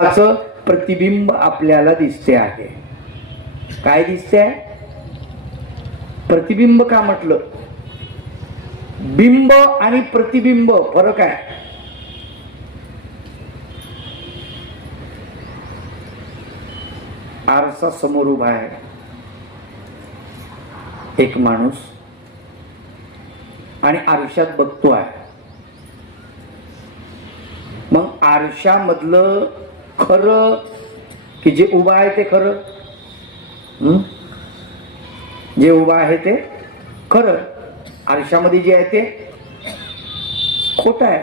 बिंबाचं प्रतिबिंब आपल्याला दिसते आहे. काय दिसते आहे? प्रतिबिंब का म्हटलं? बिंब आणि प्रतिबिंब फरक आहे. आरसा समोर उभा आहे एक माणूस आणि आरशात बघतो आहे. मग आरशामधलं खरं की जे उभा आहे ते खरं? जे उभा आहे ते खरं, आरशामध्ये जे आहे ते खोटं आहे.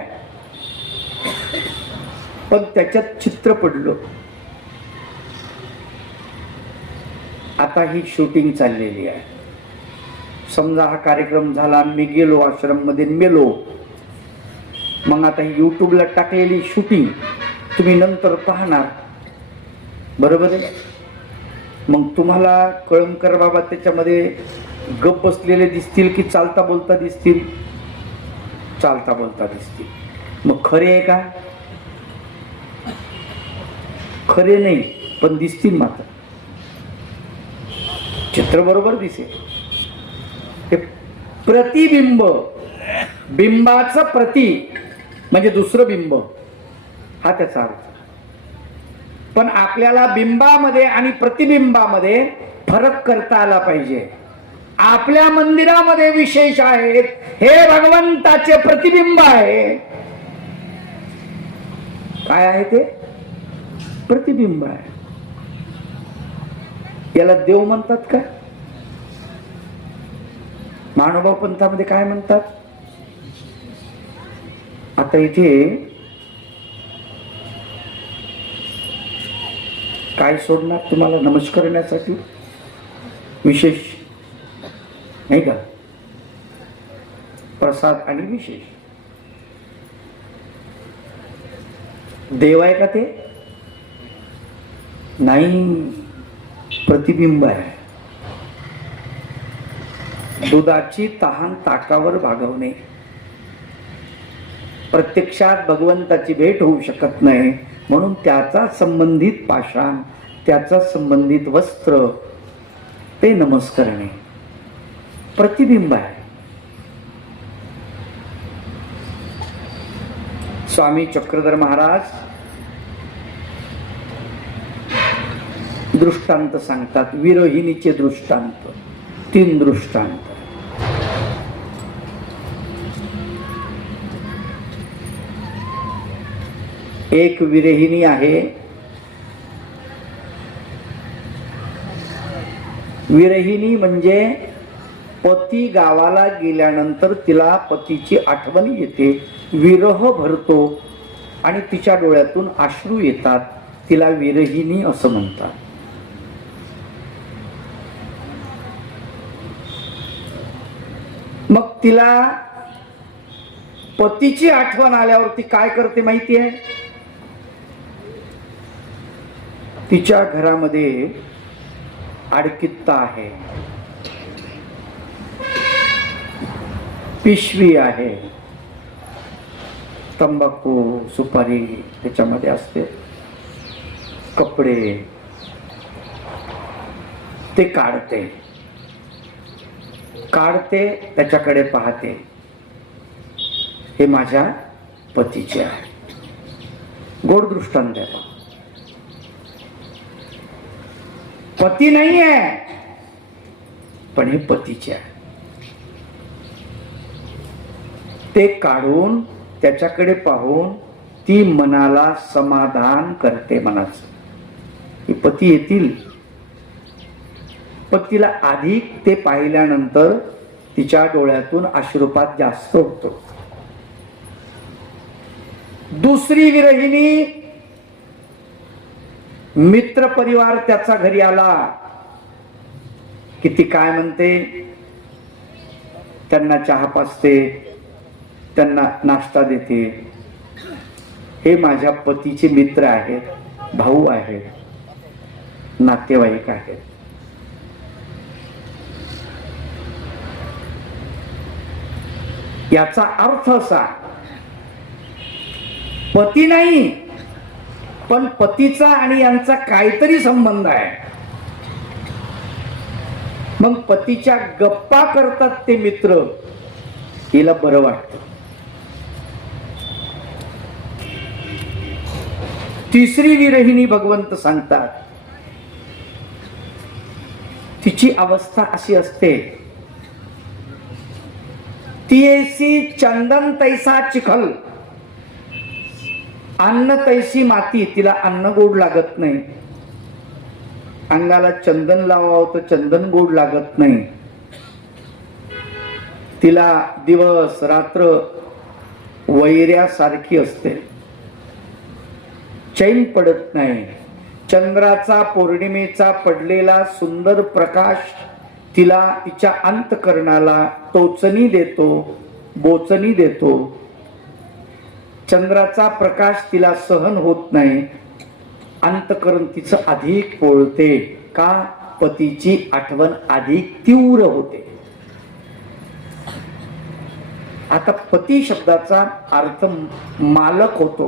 पण त्याच्यात चित्र पडलं. आता ही शूटिंग चाललेली आहे. समजा हा कार्यक्रम झाला, मी गेलो आश्रम मध्ये मेलो, मग आता ही युट्यूबला टाकलेली शूटिंग तुम्ही नंतर पाहणार, बरोबर आहे? मग तुम्हाला कळमकर बाबा त्याच्यामध्ये गप बसलेले दिसतील की चालता बोलता दिसतील? चालता बोलता दिसतील. मग खरे आहे का? खरे नाही, पण दिसतील मात्र. चित्र बरोबर दिसेल. हे प्रतिबिंब, बिंबाचं प्रति म्हणजे दुसरं बिंब, हा त्याचा अर्थ. पण आपल्याला बिंबामध्ये आणि प्रतिबिंबामध्ये फरक करता आला पाहिजे. आपल्या मंदिरामध्ये विशेष आहेत, हे भगवंताचे प्रतिबिंब आहे. काय आहे ते? प्रतिबिंब आहे. याला देव म्हणतात का? महानुभाव पंथामध्ये काय म्हणतात? आता इथे काय सोडणार तुम्हाला नमस्कार करण्यासाठी? विशेष नाही का? प्रसाद आणि विशेष. देव आहे का ते? नाही, प्रतिबिंब आहे. दुधाची तहान ताकावर भागवणे. प्रत्यक्षात भगवंताची भेट होऊ शकत नाही, म्हणून त्याचा संबंधित पाषाण, त्याचा संबंधित वस्त्र, ते नमस्कारणे प्रतिबिंब आहे. स्वामी चक्रधर महाराज दृष्टांत सांगतात, विरहिणीचे दृष्टांत, 3 दृष्टांत. एक विरहिणी आहे. विरहिणी म्हणजे पती गावाला गेल्यानंतर तिला पतीची आठवण येते, विरह भरतो आणि तिच्या डोळ्यातून अश्रू येतात, तिला विरहिणी असं म्हणतात. मग तिला पतीची आठवण आल्यावर ती काय करते माहिती आहे? तिच्या घरामध्ये आडकित्ता आहे, पिशवी आहे, तंबाखू सुपारी त्याच्यामध्ये असते, कपडे, ते काढते. त्याच्याकडे पाहते, हे माझ्या पतीचे आहे. गोड दृष्टांत आहे. पती नाही आहे, पण हे पतीचे आहे. ते काढून त्याच्याकडे पाहून ती मनाला समाधान करते. मनाचं हे पती येतील, पण तिला अधिक ते पाहिल्यानंतर तिच्या डोळ्यातून अश्रुपात जास्त होतो. दुसरी विरहिणी, मित्र परिवार त्याचा घरी आला की ती काय म्हणते? त्यांना चहा पाजते, त्यांना नाश्ता देते. हे माझ्या पतीचे मित्र आहेत, भाऊ आहेत, नातेवाईक आहेत. याचा अर्थ असा, पती नाही पण पतीचा आणि यांचा काहीतरी संबंध आहे. मग पतीच्या गप्पा करतात ते मित्र, हिला बरं वाटतं. तिसरी विरहिणी भगवंत सांगतात, तिची अवस्था अशी असते, ती ऐसी चंदन तैसा चिखल, अन्न तैसी माती. तिला अन्न गोड लागत नाही, अंगाला चंदन लावावं तर चंदन गोड लागत नाही, तिला दिवस रात्र वैऱ्यासारखी असते, चैन पडत नाही. चंद्राचा पौर्णिमेचा पडलेला सुंदर प्रकाश तिला तिच्या अंतकरणाला टोचणी देतो, बोचणी देतो. चंद्राचा प्रकाश तिला सहन होत नाही, अंतकरण तिचं अधिक पोळते. का? पतीची आठवण अधिक तीव्र होते. आता पती शब्दाचा अर्थ मालक होतो.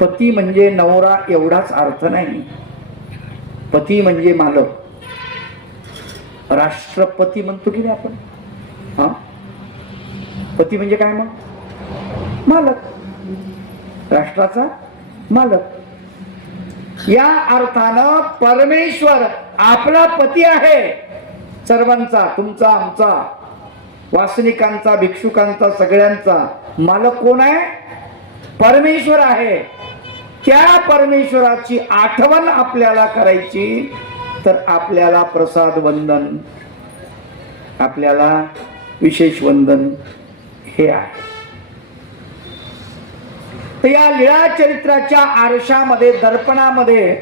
पती म्हणजे नवरा एवढाच अर्थ नाही. पती म्हणजे मालक. राष्ट्रपती म्हणतो की नाही आपण, हा? पती म्हणजे काय? मग मालक, राष्ट्राचा मालक. या अर्थानं परमेश्वर आपला पती आहे, सर्वांचा, तुमचा, आमचा, वासनिकांचा, भिक्षुकांचा, सगळ्यांचा मालक कोण आहे? परमेश्वर आहे. त्या परमेश्वराची आठवण आपल्याला करायची तर आपल्याला प्रसाद वंदन, आपल्याला विशेष वंदन हे आहे. तर या लीळा चरित्राच्या आरशामध्ये, दर्पणामध्ये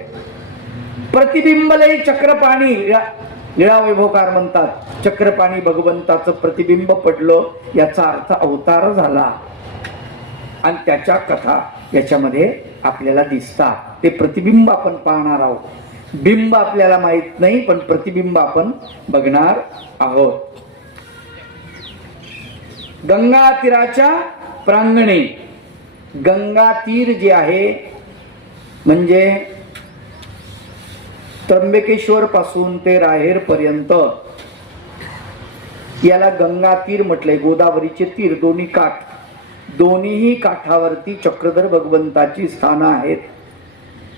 प्रतिबिंबलय चक्रपाणी, लीळा वैभवकार म्हणतात, चक्रपाणी भगवंताचं प्रतिबिंब पडलं, याचा अर्थ अवतार झाला. आणि त्याच्या कथा याच्यामध्ये आपल्याला दिसतात. ते प्रतिबिंब आपण पाहणार आहोत. बिंब आपल्याला माहित नाही, पण प्रतिबिंब आपण बघणार आहोत. गंगा तीराच्या प्रांगणे, गंगा तीर जे आहे म्हणजे त्र्यंबकेश्वर पासून ते राहेर पर्यंत याला गंगा तीर म्हटलंय. गोदावरीचे तीर, दोन्ही काठ, दोन्हीही काठावरती चक्रधर भगवंताची स्थानं आहेत,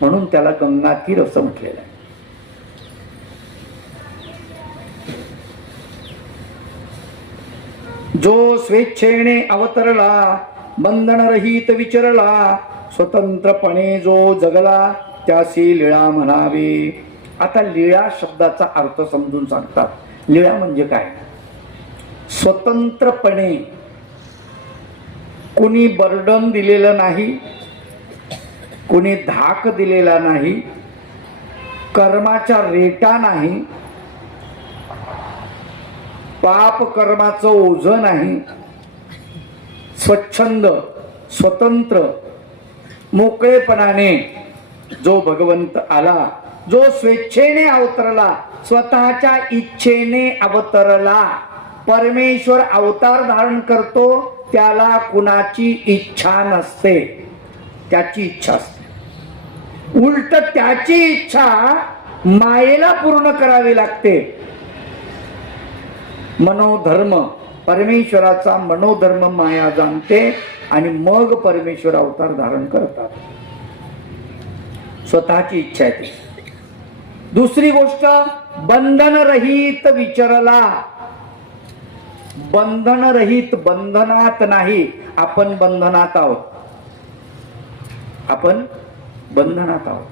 म्हणून त्याला गंगा तीर असं म्हटलेलं आहे. जो स्वेच्छेने अवतरला, बंधनरहित विचरला, स्वतंत्रपणे जो जगला, त्यासी लीळा म्हणावी. आता लीळा शब्दाचा अर्थ समजून सांगतात. लीळा म्हणजे काय? स्वतंत्रपणे, कोणी बर्डन दिलेलं नाही, कोणी धाक दिलेला नाही, कर्माच्या रेटा नाही, पाप कर्माचं ओझं नाही, स्वच्छंद, स्वतंत्र, मोकळेपणाने जो भगवंत आला, जो स्वेच्छेने अवतरला, स्वतःच्या इच्छेने अवतरला. परमेश्वर अवतार धारण करतो, त्याला कुणाची इच्छा नसते, त्याची इच्छा असते. उलट त्याची इच्छा मायेला पूर्ण करावी लागते. मनोधर्म, परमेश्वराचा मनोधर्म माया जाणते आणि मग परमेश्वर अवतार धारण करतात. स्वतःची इच्छा आहे. दुसरी गोष्ट, बंधनरहित विचरला. बंधनरहित, बंधनात नाही. आपण बंधनात आहोत, आपण बंधनात आहोत.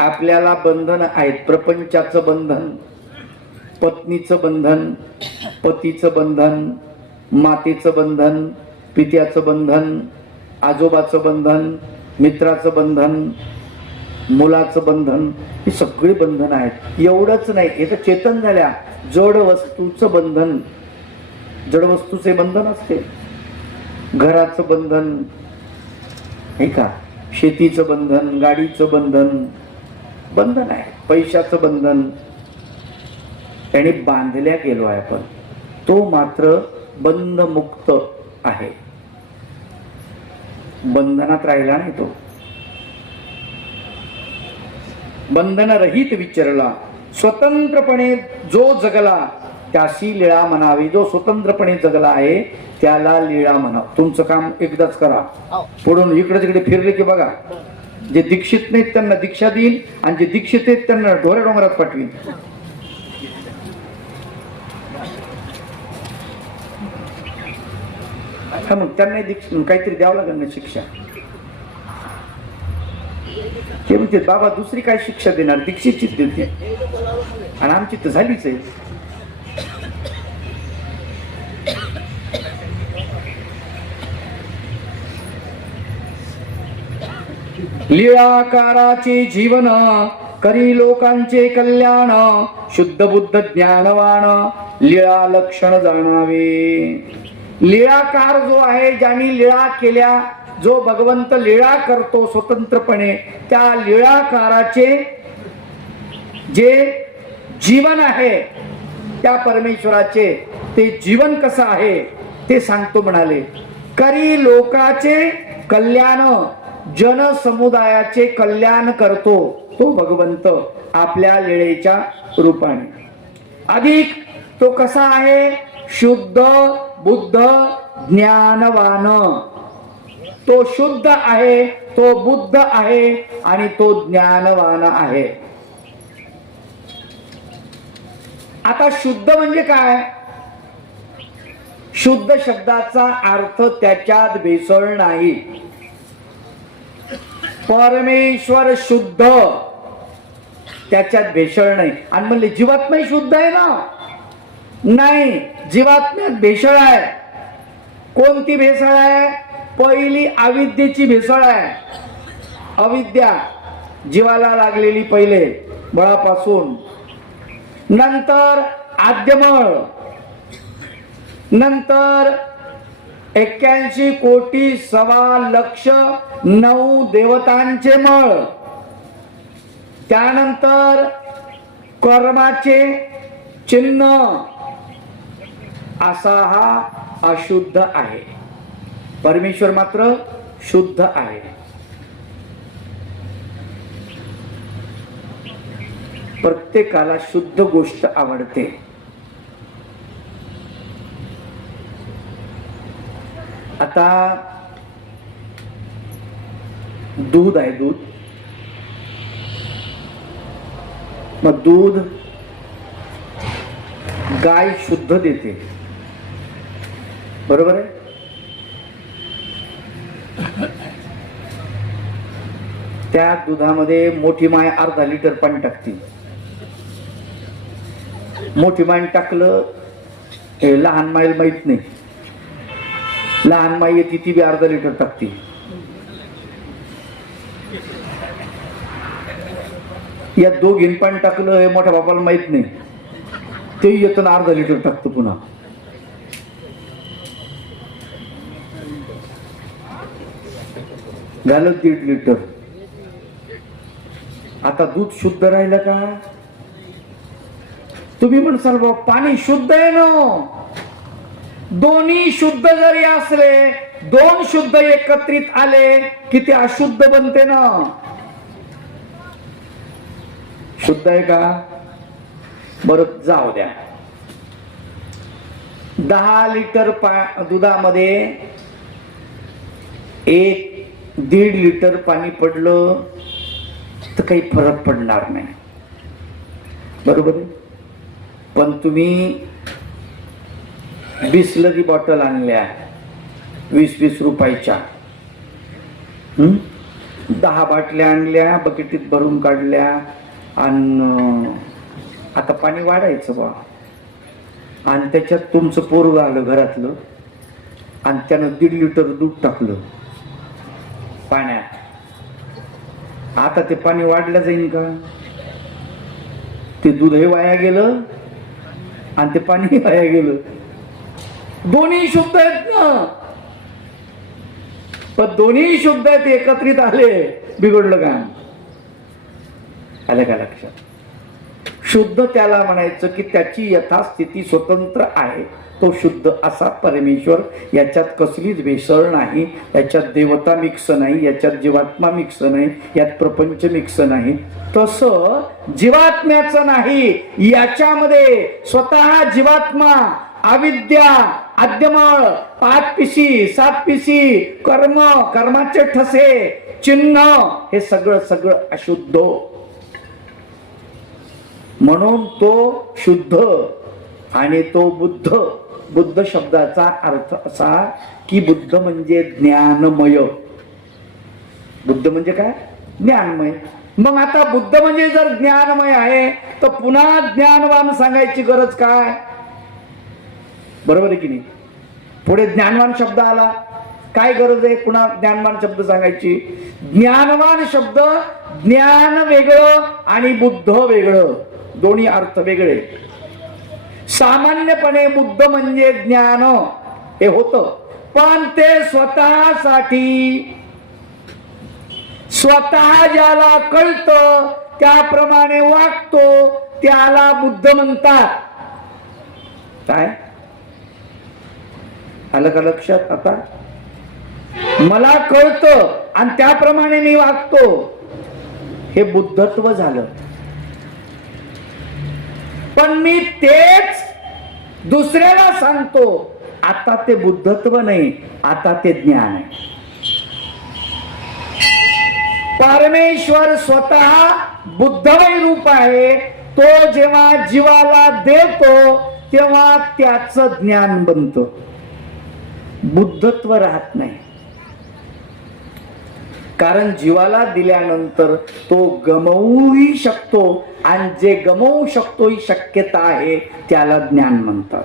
आपल्याला बंधन आहेत. प्रपंचाचं बंधन, पत्नीचं बंधन, पतीचं बंधन, मातेचं बंधन, पित्याचं बंधन, आजोबाचं बंधन, मित्राचं बंधन, मुलाचं बंधन, ही सगळी बंधन आहेत. एवढंच नाही, हे तर चेतन झाल्या. जड वस्तूचं बंधन, जड वस्तूचे बंधन असते. घराचं बंधन हे का, शेतीचं बंधन, गाडीचं बंधन, बंधन आहे. पैशाचं बंधन, त्याने बांधल्या गेलो आहे आपण, तो मात्र बंधमुक्त आहे. बंधनात राहिला नाही तो, बंधनरहित विचरला. स्वतंत्रपणे जो जगला त्याशी लीळा म्हणावी. जो स्वतंत्रपणे जगला आहे त्याला लीळा म्हणाव. तुमचं काम एकदाच करा. पुढून इकडे तिकडे फिरले की बघा, जे दीक्षित नाहीत त्यांना दीक्षा देईल आणि जे दीक्षित आहेत त्यांना ढोऱ्या डोंगरात पाठवीन. मग त्यांना काहीतरी द्यावं लागेल ना शिक्षा. ते म्हणते बाबा दुसरी काय शिक्षा देणार, दीक्षितचीच देते आणि आमची तर झालीच आहे. लीळाकाराचे जीवन करी लोकांचे कल्याण. शुद्ध बुद्ध ज्ञानवान लीळा लक्षण जाणावे. लीळाकार जो आहे, ज्यांनी लीळा केल्या, जो भगवंत लीळा करतो स्वतंत्रपणे, त्या लीळाकाराचे जे जीवन आहे त्या परमेश्वराचे ते जीवन कसं आहे ते सांगतो. म्हणाले करी लोकाचे कल्याण, जनसमुदायाचे कल्याण करतो तो भगवंत आपल्या लीळेच्या रूपाने. अधिक तो कसा आहे, शुद्ध बुद्ध ज्ञानवान. तो शुद्ध आहे, तो बुद्ध आहे आणि तो ज्ञानवान आहे. आता शुद्ध म्हणजे काय? शुद्ध शब्दाचा अर्थ त्याच्यात भेसळ नाही. परमेश्वर शुद्ध, त्याच्यात भेसळ नाही. आणि म्हणले जीवात्मा शुद्ध आहे ना? नाही, जीवात्म्यात भेसळ आहे. कोणती भेसळ आहे? पहिली अविद्येची भेसळ आहे. अविद्या जीवाला लागलेली पहिले बळापासून, नंतर आद्यमळ, नंतर 81 कोटी 1.25 देवतांचे मळ, त्यानंतर कर्माचे चिन्ह. असा हा अशुद्ध आहे. परमेश्वर मात्र शुद्ध आहे. प्रत्येकाला शुद्ध गोष्ट आवडते. आता दूध आहे, दूध, मग दूध गाय शुद्ध देते, बरोबर आहे. त्या दुधामध्ये मोठी माय अर्धा लिटर पाणी टाकते. मोठी माय टाकलं हे लहान मायला माहित नाही. लहान माई येते ती बी अर्धा लिटर टाकते. या दोघीन पाणी टाकलं हे मोठ्या बापाला माहित नाही. ते येतं अर्धा लिटर टाकतो पुन्हा. झालं 1.5 लिटर. आता दूध शुद्ध राहिलं का? तुम्ही म्हणसाल बाबा पाणी शुद्ध आहे ना. दोन्ही शुद्ध जरी असले, दोन शुद्ध एकत्रित आले की ते अशुद्ध बनते ना. शुद्ध आहे का? बरं जाऊ द्या. 10 लिटर दुधामध्ये 1.5 लिटर पाणी पडलं तर काही फरक पडणार नाही, बरोबर आहे. पण तुम्ही बिसलरी बॉटल आणल्या 20-20 रुपयाच्या, 10 बाटल्या आणल्या, बकेटीत भरून काढल्या आणि आता पाणी वाढायचं बा. आणि त्याच्यात तुमचं पोरगं आलं घरातलं आणि त्यानं 1.5 लिटर दूध टाकलं पाण्यात. आता ते पाणी वाढलं जाईल का? ते दूध हे वाया गेलं आणि ते पाणी वाया गेलं. दोन्ही शुद्ध आहेत ना. पण दोन्ही शुद्ध आहेत, एकत्रित आले, बिघडलं का? आलं का लक्षात? शुद्ध त्याला म्हणायचं की त्याची यथास्थिती स्वतंत्र आहे. तो शुद्ध असा परमेश्वर. याच्यात कसलीच भेसळ नाही, याच्यात देवता मिक्स नाही, याच्यात जीवात्मा मिक्स नाही, यात प्रपंच मिक्स नाही. तसं जीवात्म्याचं नाही, याच्यामध्ये स्वतः जीवात्मा, अविद्या, आद्यमळ, 5 पिशी 7 पिशी, कर्म, कर्माचे ठसे, चिन्ह, हे सगळं सगळं अशुद्ध. म्हणून तो शुद्ध आणि तो बुद्ध. बुद्ध शब्दाचा अर्थ असा की बुद्ध म्हणजे ज्ञानमय. बुद्ध म्हणजे काय? ज्ञानमय. मग आता बुद्ध म्हणजे जर ज्ञानमय आहे तर पुन्हा ज्ञानवान सांगायची गरज काय? बरोबर आहे की नाही? पुढे ज्ञानवान शब्द आला, काय गरज आहे पुन्हा ज्ञानवान शब्द सांगायची? ज्ञानवान शब्द, ज्ञान वेगळं आणि बुद्ध वेगळं, दोन्ही अर्थ वेगळे. सामान्यपणे बुद्ध म्हणजे ज्ञान हे होतं, पण ते स्वतःसाठी, स्वतः ज्याला कळतं त्याप्रमाणे वागतो त्याला बुद्ध म्हणतात. काय आलं का लक्षात? आता मला कळतं आणि त्याप्रमाणे मी वागतो, हे बुद्धत्व झालं. पण मी तेच दुसऱ्याला सांगतो, आता ते बुद्धत्व नाही, आता ते ज्ञान आहे. परमेश्वर स्वतः बुद्धमय रूप आहे. तो जेव्हा जीवाला देतो तेव्हा त्याचं ज्ञान बनतं, बुद्धत्व राहत नाही. कारण जीवाला दिल्यानंतर तो गमवूही शकतो आणि जे गमवू शकतो ही शक्यता आहे त्याला ज्ञान म्हणतात.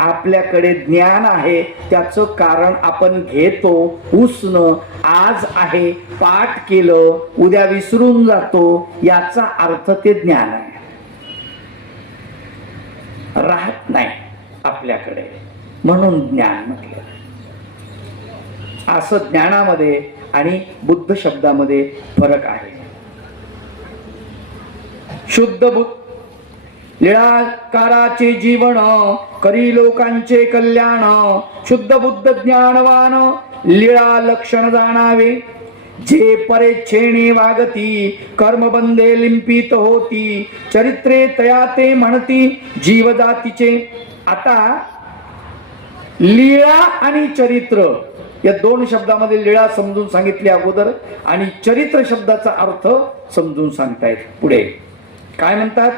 आपल्याकडे ज्ञान आहे त्याचं कारण आपण घेतो उसनं. आज आहे, पाठ केलं, उद्या विसरून जातो, याचा अर्थ ते ज्ञान आहे. राहत नाही आपल्याकडे, म्हणून ज्ञान म्हटलं. असं ज्ञानामध्ये आणि बुद्ध शब्दामध्ये फरक आहे. शुद्ध बुद्ध लीळाकाराचे जीवन करी लोकांचे कल्याण. शुद्ध बुद्ध ज्ञानवान लीळा लक्षण जाणावे. जे परेच्छेने वागती कर्मबंधे लिंपित होती. चरित्रे तया ते म्हणती जीवजातीचे. आता लीळा आणि चरित्र या दोन शब्दामध्ये लीळा समजून सांगितली अगोदर आणि चरित्र शब्दाचा अर्थ समजून सांगतायत पुढे. काय म्हणतात?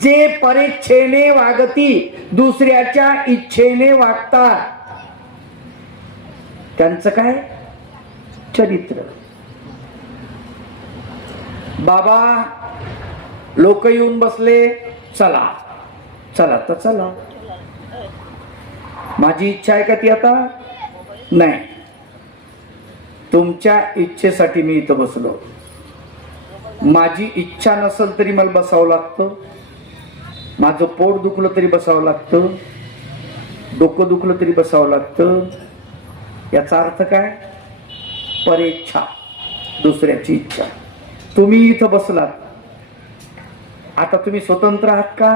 जे परेच्छेने वागती, दुसऱ्याच्या इच्छेने वागतात, त्यांचं काय? चरित्र. बाबा लोक येऊन बसले, चला चला तर चला. माझी इच्छा आहे का ती आता? नाही. तुमच्या इच्छेसाठी मी इथं बसलो. माझी इच्छा नसेल तरी मला बसावं लागतं. माझं पोट दुखलं तरी बसावं लागतं, डोकं दुखलं तरी बसावं लागतं. याचा अर्थ काय? परेच्छा, दुसऱ्याची इच्छा. तुम्ही इथं बसलात, आता तुम्ही स्वतंत्र आहात का?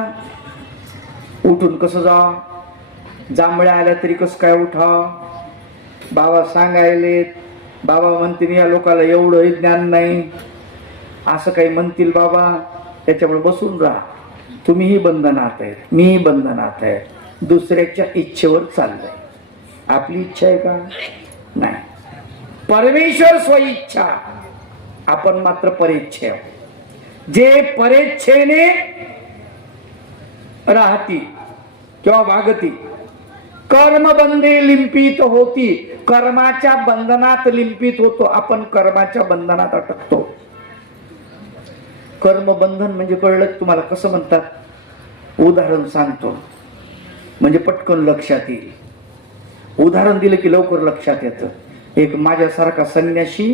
उठून कसं जा? जांभळ्या आल्या तरी कसं काय उठा? बाबा सांगायले, बाबा म्हणतील या लोकाला एवढं ज्ञान नाही, असं काही म्हणतील बाबा, त्याच्यामुळे बसून राहा. तुम्हीही बंधनात आहेत, मीही बंधनात आहे. दुसऱ्याच्या इच्छेवर चाललंय. आपली इच्छा आहे का? नाही. परमेश्वर स्वइच्छा, आपण मात्र परेच्छे. जे परेच्छेने राहती किंवा वागती, कर्मबंधे लिंपित होती, कर्माच्या बंधनात लिंपित होतो. आपण कर्माच्या बंधनात अटकतो. कर्मबंधन म्हणजे कळलं तुम्हाला कसं म्हणतात? उदाहरण सांगतो म्हणजे पटकन लक्षात येईल. उदाहरण दिलं की लवकर लक्षात येतं. एक माझ्यासारखा संन्यासी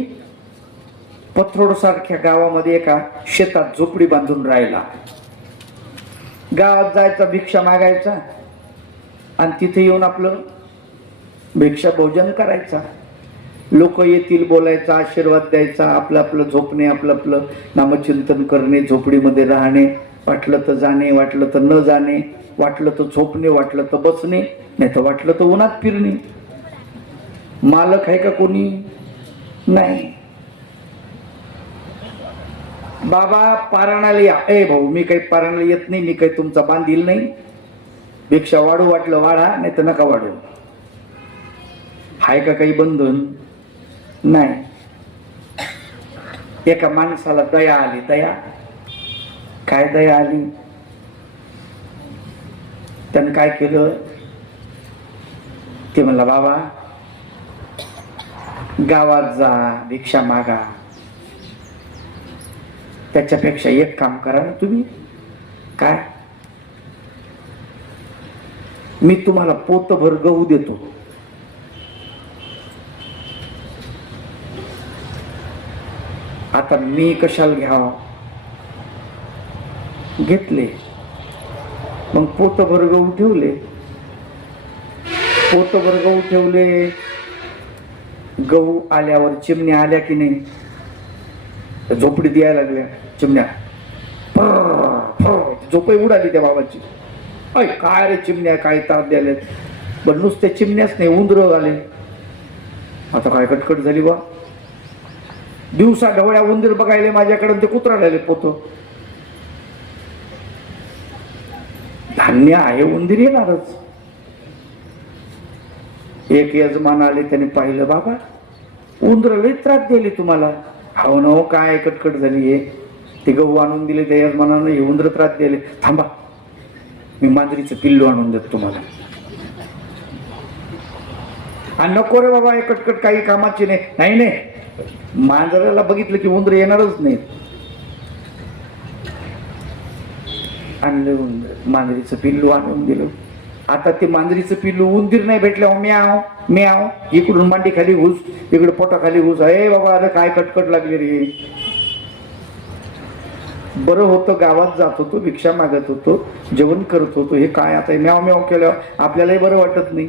पथरोड सारख्या गावामध्ये एका शेतात झोपडी बांधून राहिला. गावात जायचा, भिक्षा मागायचा आणि तिथे येऊन आपलं भिक्षा भोजन करायचा. लोक येतील, बोलायचा, आशीर्वाद द्यायचा, आपलं आपलं झोपणे, आपलं आपलं नामचिंतन करणे, झोपडीमध्ये राहणे, वाटलं तर जाणे, वाटलं तर न जाणे, वाटलं तर झोपणे, वाटलं तर बसणे, नाही तर वाटलं तर उन्हात फिरणे. मालक आहे का कोणी? नाही. बाबा पारायणाला या. ए भाऊ, मी काही पारायणाला येत नाही, मी काही तुमचा बांधील नाही. भिक्षा वाढू वाटलं वाढा, नाही तर नका वाढू. हाय का काही बंधन? नाही. एका माणसाला दया आली. दया काय? दया आली. त्यानं काय केलं? ते म्हणला बाबा गावात जा, भिक्षा मागा. त्याच्यापेक्षा एक काम करा ना तुम्ही. काय? मी तुम्हाला पोतभर गहू देतो. आता मी कशाला घ्यावं? घेतले. मग पोतभर गहू ठेवले. पोतभर गहू ठेवले. गहू आल्यावर चिमण्या आल्या की नाही? झोपडी द्यायला लागल्या चिमण्या. झोपही उडाली त्या बाबाची. अय काय रे चिमण्या, काय ताप द्यायला. पण नुसते चिमण्याच नाही, उंदर आले. आता काय कटकट झाली बा. दिवसा ढवळ्या उंदीर बघायला माझ्याकडे, ते कुत्रा राहिले पोत. धान्य आहे, उंदीर येणारच. एक यजमान आले, त्याने पाहिलं बाबा उंदर लई त्रास दिली तुम्हाला. हो ना, काय कटकट झाली. हे ते गहू आणून दिले त्या यजमानानं, हे उंदर त्रास दिले. थांबा, मी मांजरीचं पिल्लू आणून देतो तुम्हाला. आणि नको रे बाबा, हे कटकट काही कामाची नाही. नाही नाही, मांजराला बघितलं की उंदर येणारच नाही. आणलं उंदर, मांजरीचं पिल्लू आणून दिलं. आता ते मांजरीचं पिल्लू उंदीर नाही भेटलं, म्याव म्याव, इकडून मांडी खाली घुस, इकडे पोटाखाली घुस. अरे बाबा, अरे काय कटकट लागली रे. बरं होतं गावात जात होतो, भिक्षा मागत होतो, जेवण करत होतो. हे काय आता म्याव म्याव केल्यावर आपल्यालाही बरं वाटत नाही.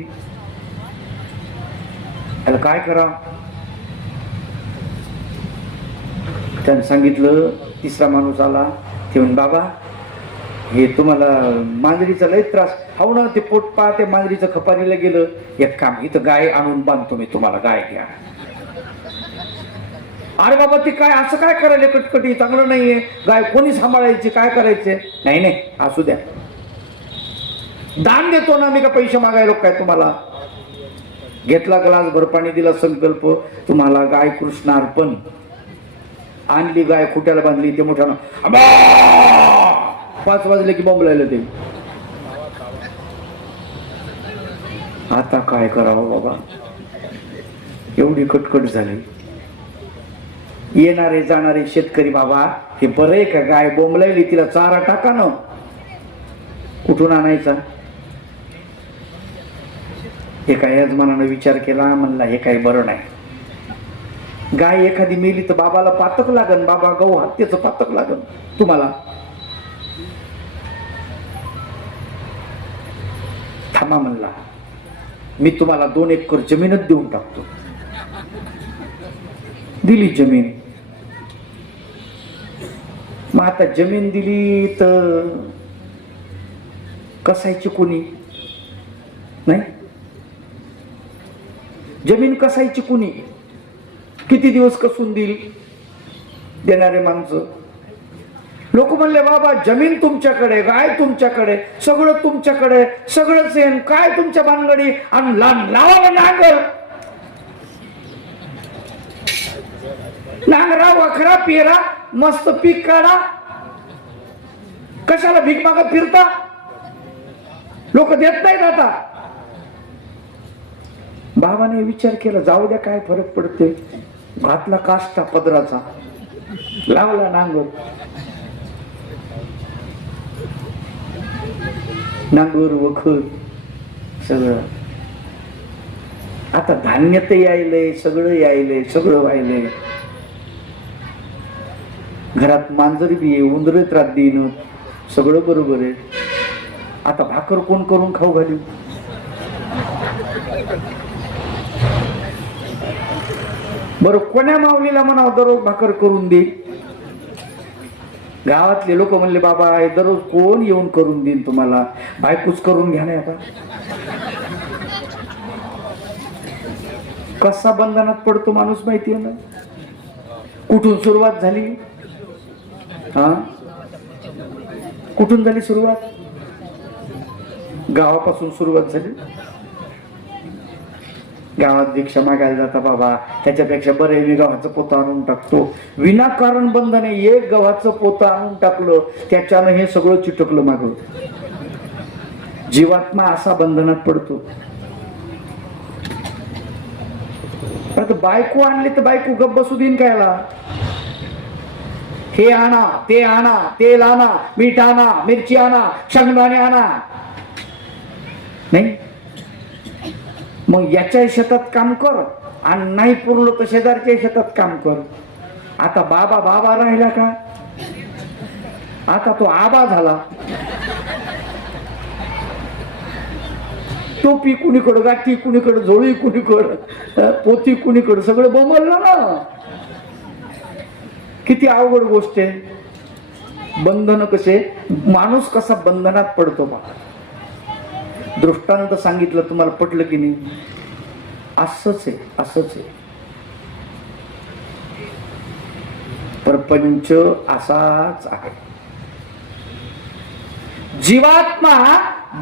त्याला काय करा? त्यानं सांगितलं. तिसरा माणूस आला. ते म्हण बाबा हे तुम्हाला मांजरीचा लय त्रास. हो ना, ते पोट पा, ते मांजरीचं खपारीला गेलं. एक काम, इथं गाय आणून बांधतो मी तुम्हाला, गाय घ्या. अरे बाबा, ती काय असं काय करायला कटकटी, चांगलं नाहीये. गाय कोणी सांभाळायची, काय करायचे? नाही नाही, असू द्या, दान देतो ना मी, का पैसे मागायला काय तुम्हाला? घेतला ग्लास भर पाणी दिला, संकल्प तुम्हाला गाय कृष्ण अर्पण. आणली गाय, खुट्याला बांधली. ते मोठ्यानं 5 वाजले की बोंबलायला ते. आता काय करावं बाबा, एवढी कटकट झाली. येणारे जाणारे शेतकरी बाबा, हे बरं आहे का? गाय बोंबलायली, तिला चारा टाका ना. कुठून आणायचा? एका यजमानानं विचार केला, म्हणला हे काही बरं नाही. गाय एखादी मेली तर बाबाला पातक लागन. बाबा गहू हत्तेचं पातक लागन तुम्हाला. थांबा म्हणला, मी तुम्हाला 2 एकर जमीनच देऊन टाकतो. दिली जमीन. मग आता जमीन दिली तर कसायची कोणी? नाही, जमीन कसायची कुणी? किती दिवस कसून देईल देणारे माणसं? लोक म्हणले बाबा जमीन तुमच्याकडे, गाय तुमच्याकडे, सगळं तुमच्याकडे, सगळंच येण, काय तुमच्या भानगडी? आणि लावा नांगर, नांगरा, वखरा, पेरा, मस्त पीक काढा. कशाला भीक मागत फिरता? लोक देत नाहीत. आता बाबाने विचार केला, जाऊ द्या, काय फरक पडते. घातला काष्टा पदराचा, लावला नांगर. नांगर वखर सगळं. आता धान्य तर यायलंय, सगळं यायलंय, सगळं व्हायलंय. घरात मांजर बी आहे, उंदर त्रास देईन, सगळं बरोबर आहे. आता भाकर कोण करून खाऊ घालू? बरं, कोण्या माऊलीला म्हणावं दररोज भाकर करून दे? गावातले लोक म्हणले, बाबा हे दररोज कोण येऊन करून देईन तुम्हाला, बायकोच करून घ्या ना आता. कसा बंधनात पडतो माणूस माहिती आहे ना. कुठून सुरुवात झाली? हा, कुठून झाली सुरुवात? गावापासून सुरुवात झाली. गावात भिक्षा मागायला जाता, बाबा त्याच्यापेक्षा बरं मी गव्हाचं पोतं आणून टाकतो. विनाकारण बंधन आहे. एक गव्हाचं पोतं आणून टाकलं त्याच्यानं हे सगळं चिटकलं मागं. जीवात्मा असा बंधनात पडतो. बायको आणली तर बायको गप्प बसू देईन कायला? हे आणा, ते आणा, तेल आणा, मीठ आणा, मिरची आणा, शेंगदाणे आणा. नाही, मग याच्या शेतात काम कर आणि नाही पुरलं तर शेजारच्या शेतात काम कर. आता बाबा बाबा राहिला का? आता तो आबा झाला. टोपी कुणीकडं, गाठी कुणीकडं, झोळी कुणीकडं, पोती कुणीकडं, सगळं बोंबललं ना. किती अवघड गोष्ट आहे. बंधन कसे, माणूस कसा बंधनात पडतो बा. दृष्टांत सांगितलं, तुम्हाला पटलं की नाही? असंच आहे, असंच आहे. प्रपंच असाच आहे. जीवात्मा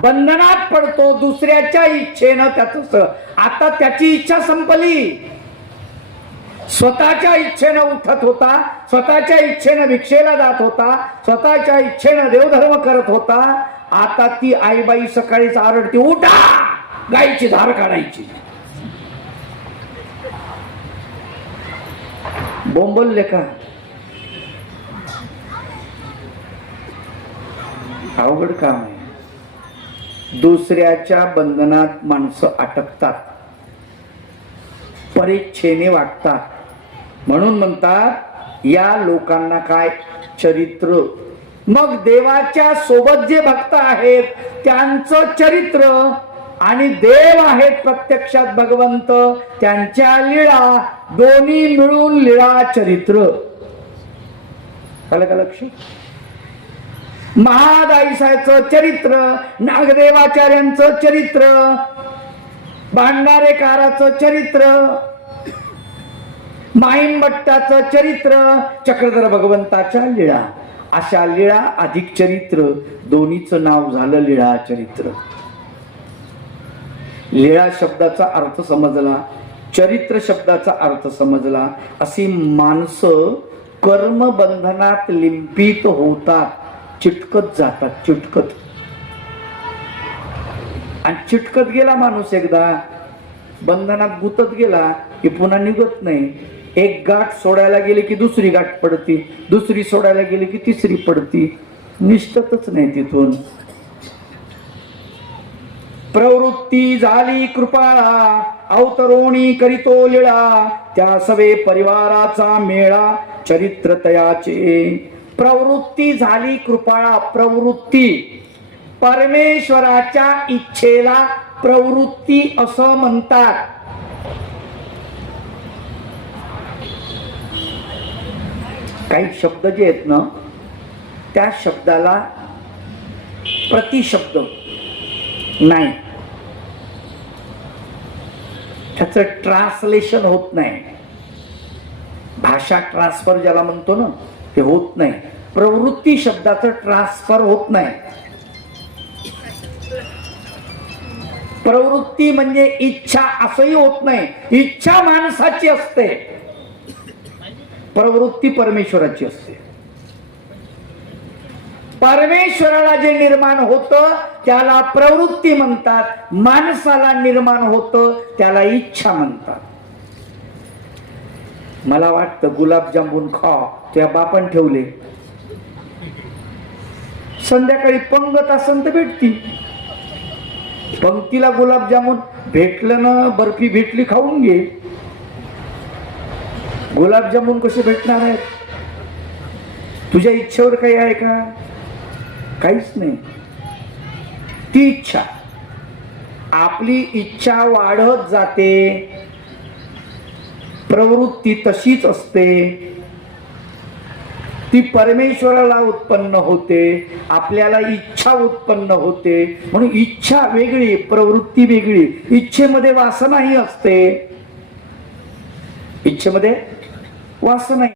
बंधनात पडतो दुसऱ्याच्या इच्छेनं. त्याच आता त्याची इच्छा संपली. स्वतःच्या इच्छेनं उठत होता, स्वतःच्या इच्छेनं भिक्षेला जात होता, स्वतःच्या इच्छेनं देवधर्म करत होता. आता ती आईबाई सकाळीच आरडते, उठा, गायीची धार काढायची. बोंबलले का? अवघड काम आहे. दुसऱ्याच्या बंधनात माणसं अटकतात, परीच्छेने वागतात. म्हणून म्हणतात या लोकांना काय चरित्र. मग देवाच्या सोबत जे भक्त आहेत त्यांचं चरित्र आणि देव आहेत प्रत्यक्षात भगवंत, त्यांच्या लीळा, दोन्ही मिळून लीळा चरित्र. आलं का लक्ष? महादाईसाचं चरित्र, नागदेवाचार्यांचं चरित्र, भांडारेकाराचं चरित्र, माहीमभट्टाचं चरित्र, चक्रधर भगवंताच्या लीळा. अशा लीळा अधिक चरित्र, दोन्हीचं नाव झालं लीळा चरित्र. लीळा शब्दाचा अर्थ समजला, चरित्र शब्दाचा अर्थ समजला. अशी माणसं कर्मबंधनात लिंपित होतात, चिटकत जातात, चिटकत. आणि चिटकत गेला माणूस, एकदा बंधनात गुतत गेला की पुन्हा निघत नाही. एक गाठ सोडायला गेली की दुसरी गाठ पडती, दुसरी सोडायला गेली की तिसरी पडती, निष्ठतच नाही तिथून. प्रवृत्ती झाली कृपाळा, अवतरोणी करीतो लीळा, त्या सवे परिवाराचा मेळा, चरित्र तयाचे. प्रवृत्ती झाली कृपाळा. प्रवृत्ती, परमेश्वराच्या इच्छेला प्रवृत्ती असं म्हणतात. काही शब्द जे आहेत ना, त्या शब्दाला प्रतिशब्द नाही, त्याचं ट्रान्सलेशन होत नाही. भाषा ट्रान्सफर ज्याला म्हणतो ना, ते होत नाही. प्रवृत्ती शब्दाचं ट्रान्सफर होत नाही. प्रवृत्ती म्हणजे इच्छा असंही होत नाही. इच्छा माणसाची असते, प्रवृत्ती परमेश्वराची असते. परमेश्वराला जे निर्माण होतं त्याला प्रवृत्ती म्हणतात, माणसाला निर्माण होतं त्याला इच्छा म्हणतात. मला वाटतं गुलाबजामुन खा, त्या बापान ठेवले, संध्याकाळी पंगत असन तर भेटती. पंक्तीला गुलाबजामुन भेटलं ना, बर्फी भेटली, खाऊन घे. गुलाबजामुन कसे भेटणार आहेत? तुझ्या इच्छेवर काही आहे का? काहीच नाही. ती इच्छा, आपली इच्छा वाढत जाते, प्रवृत्ती तशीच असते. ती परमेश्वराला उत्पन्न होते, आपल्याला इच्छा उत्पन्न होते. म्हणून इच्छा वेगळी, प्रवृत्ती वेगळी. इच्छेमध्ये वासनाही असते, इच्छेमध्ये वासना